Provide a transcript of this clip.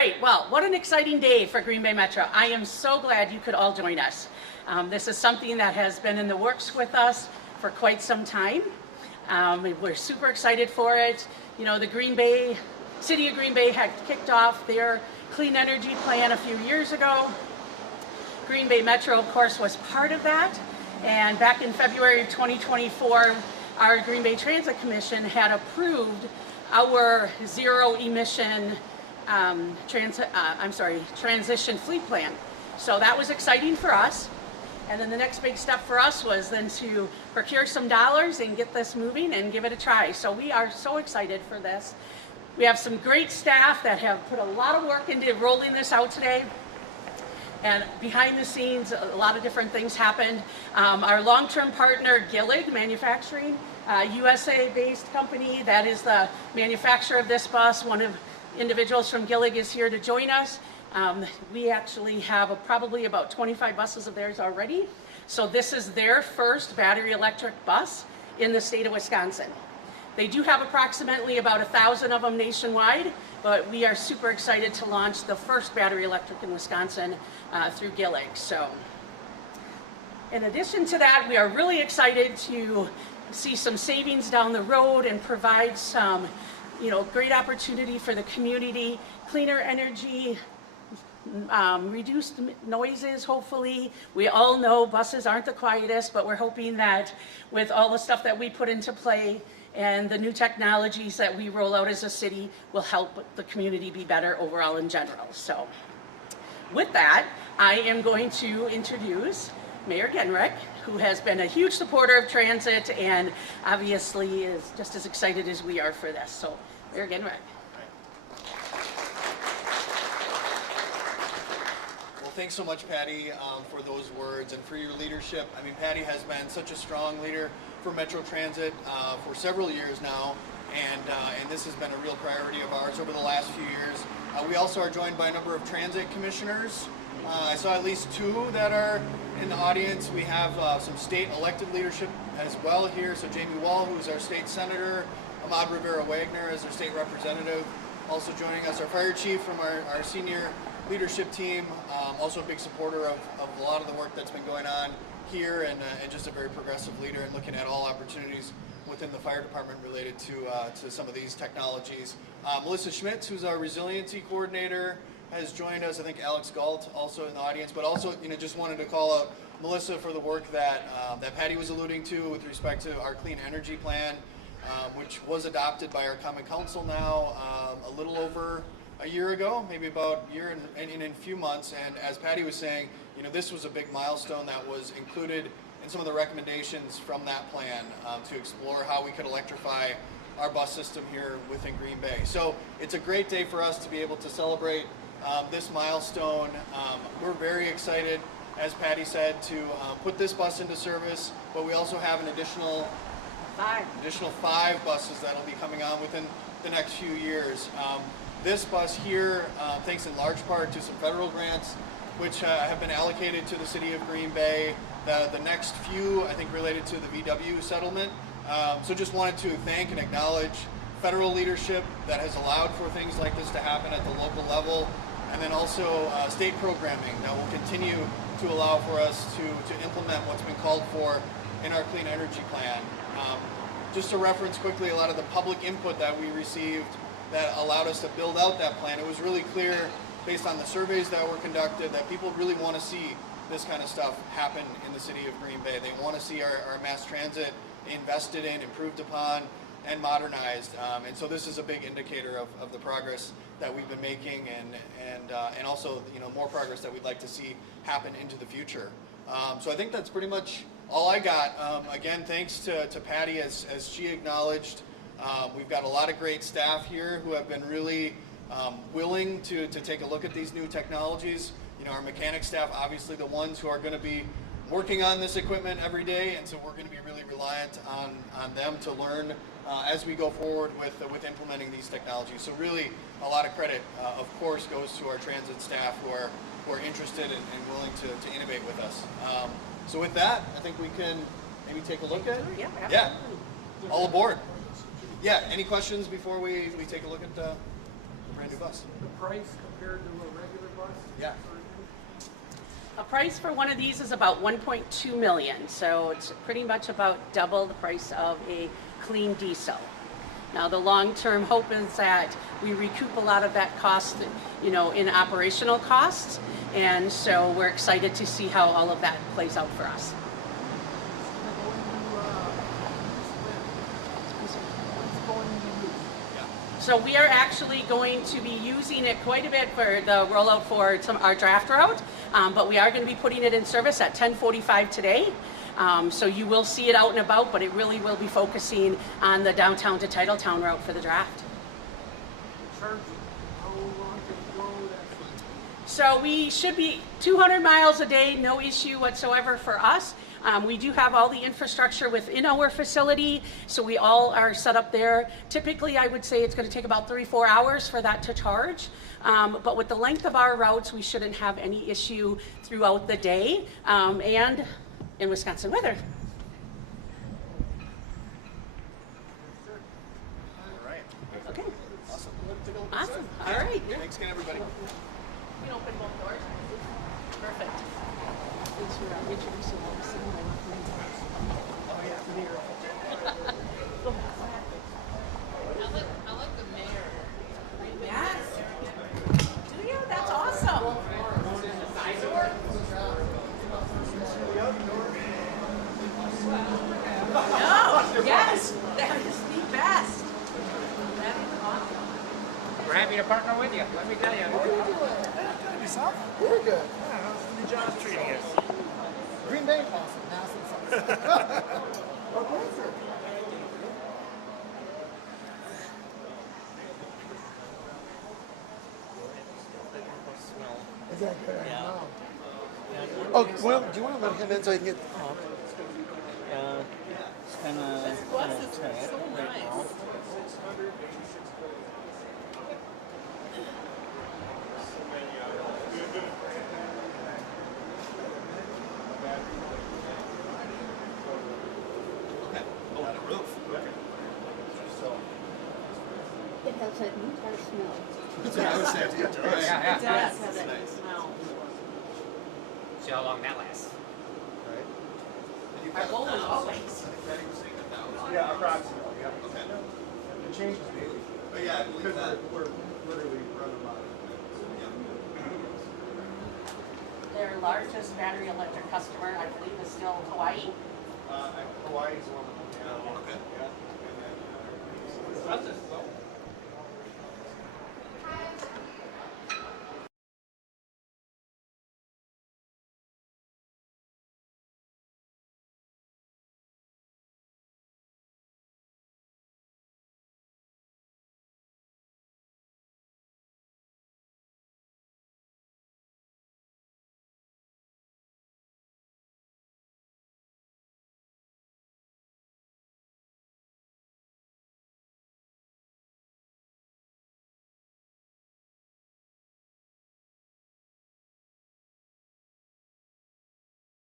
Great. Well, what an exciting day for Green Bay Metro. I am so glad you could all join us. This is something that has been in the works with us for quite some time. We're super excited for it. You know, the City of Green Bay had kicked off their clean energy plan a few years ago. Green Bay Metro, of course, was part of that. And back in February of 2024, our Green Bay Transit Commission had approved our zero emission transition fleet plan. So that was exciting for us. And then the next big step for us was then to procure some dollars and get this moving and give it a try. So we are so excited for this. We have some great staff that have put a lot of work into rolling this out today. And behind the scenes, a lot of different things happened. Our long-term partner, WLUK Manufacturing, USA-based company that is the manufacturer of this bus. One of individuals from WLUK is here to join us. We actually have probably about 25 buses of theirs already. So this is their first battery electric bus in the state of Wisconsin. They do have approximately about 1,000 of them nationwide, but we are super excited to launch the first battery electric in Wisconsin through WLUK. So in addition to that, we are really excited to see some savings down the road and provide some great opportunity for the community, cleaner energy, reduced noises, hopefully. We all know buses aren't the quietest, but we're hoping that with all the stuff that we put into play and the new technologies that we roll out as a city will help the community be better overall in general. So with that, I am going to introduce Mayor Genrich, who has been a huge supporter of transit and obviously is just as excited as we are for this. So Mayor Genrich. Well, thanks so much, Patty, for those words and for your leadership. I mean, Patty has been such a strong leader for Metro Transit for several years now, and this has been a real priority of ours over the last few years. We also are joined by a number of transit commissioners. I saw at least two that are in the audience. We have some state elected leadership as well here. So Jamie Wall, who's our state senator, Ahmad Rivera-Wagner as our state representative, also joining us, our fire chief from our senior leadership team, also a big supporter of a lot of the work that's been going on here, and just a very progressive leader and looking at all opportunities within the fire department related to some of these technologies. Melissa Schmitz, who's our resiliency coordinator, has joined us. I think Alex Galt also in the audience, but also just wanted to call out Melissa for the work that Patty was alluding to with respect to our clean energy plan, which was adopted by our Common Council now a little over a year ago, maybe about a year and in a few months. And as Patty was saying, this was a big milestone that was included in some of the recommendations from that plan to explore how we could electrify our bus system here within Green Bay. So it's a great day for us to be able to celebrate this milestone. We're very excited, as Patty said, to put this bus into service, but we also have an additional five buses that will be coming on within the next few years. This bus here, thanks in large part to some federal grants, which have been allocated to the city of Green Bay. The next few, I think, related to the VW settlement. So just wanted to thank and acknowledge federal leadership that has allowed for things like this to happen at the local level, and then also state programming that will continue to allow for us to implement what's been called for in our clean energy plan. Just to reference quickly a lot of the public input that we received that allowed us to build out that plan, it was really clear based on the surveys that were conducted that people really want to see this kind of stuff happen in the city of Green Bay. They want to see our mass transit invested in, improved upon, and modernized. And so this is a big indicator of the progress that we've been making, and also more progress that we'd like to see happen into the future. So I think that's pretty much all I got. Again, thanks to Patty, as she acknowledged. We've got a lot of great staff here who have been really willing to take a look at these new technologies. Our mechanic staff, obviously the ones who are going to be working on this equipment every day, and so we're going to be really reliant on them to learn as we go forward with implementing these technologies. So really a lot of credit, of course, goes to our transit staff who are interested and willing to innovate with us. So with that, I think we can maybe take a look at it. Yeah, all aboard. Yeah, any questions before we take a look at the brand new bus? The price compared to a regular bus? Yeah. A price for one of these is about 1.2 million, so it's pretty much about double the price of a clean diesel. Now, the long-term hope is that we recoup a lot of that cost, you know, in operational costs, and so we're excited to see how all of that plays out for us. So we are actually going to be using it quite a bit for the rollout for our draft route, but we are going to be putting it in service at 10:45 today. So you will see it out and about, but it really will be focusing on the downtown to Titletown route for the draft. So we should be 200 miles a day, no issue whatsoever for us. We do have all the infrastructure within our facility, so we all are set up there. Typically, I would say it's going to take about 3-4 hours for that to charge. But with the length of our routes, we shouldn't have any issue throughout the day and in Wisconsin weather. All right. Okay. Awesome. Let's take a look Awesome. inside. All right. Thanks again, everybody. You can open both doors. Perfect. Thanks for introducing all this. Oh, yeah. I like the mayor. Yes. Do you? That's awesome. No. Yes. That is the best. That is awesome. We're happy to partner with you, let me tell you. Yourself? Very good. How's the job treating us? Green Bay, awesome. Massive. Okay, sir. Is that good? I know. Oh, well, do you want to let him in so he can get? Yeah, it's kind of This bus is so nice. Oh, on the roof. It has that new car smell. That's what I was saying. It does. Yeah, It yeah. does have that Nice. smell. See how long that lasts. Right. And you've Our got goal is 1,000. always. I think Patty was saying 1,000. Yeah, approximately. Yeah. Okay. It changes daily. But yeah, I believe Because that. we're literally running about it. Yeah. Their largest battery electric customer, I believe, is still Hawaii. Hawaii's one of them. Yeah. Okay. Yeah. And then, That's